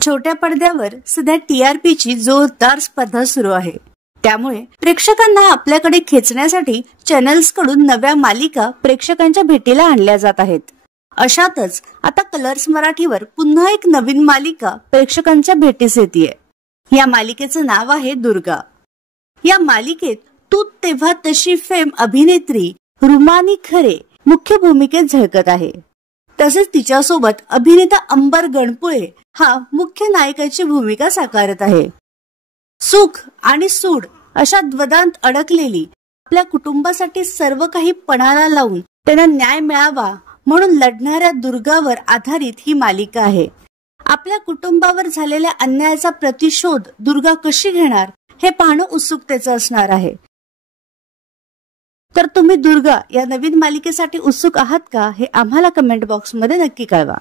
छोट्या पडद्यावर सध्या TRPची जोरदार स्पर्धा सुरू आहे. त्यामुळे प्रेक्षकांना आपल्याकडे खेचण्यासाठी चॅनल्स कडून नव्या मालिका प्रेक्षकांच्या भेटीला आणल्या जात आहेत. अशातच आता कलर्स मराठीवर पुन्हा एक नवीन मालिका प्रेक्षकांच्या भेटीस येतेय. या मालिकेचं नाव आहे दुर्गा. या मालिकेत तू तेव्हा तशी फेम अभिनेत्री रुमानी खरे मुख्य भूमिकेत झळकत आहे. तसेच तिच्यासोबत अभिनेता अंबर गणपुळे हा मुख्य नायकाची भूमिका साकारत आहे. सुख आणि सूड अशा द्वंद्वात अडकलेली, आपल्या कुटुंबासाठी सर्व काही पणाला लावून त्यांना न्याय मिळावा म्हणून लढणाऱ्या दुर्गावर आधारित ही मालिका आहे. आपल्या कुटुंबावर झालेल्या अन्यायाचा प्रतिशोध दुर्गा कशी घेणार हे पाहणं उत्सुकतेचं असणार आहे. तर तुम्ही दुर्गा या नवीन मालिकेसाठी उत्सुक आहात का हे आम्हाला कमेंट बॉक्समध्ये नक्की कळवा.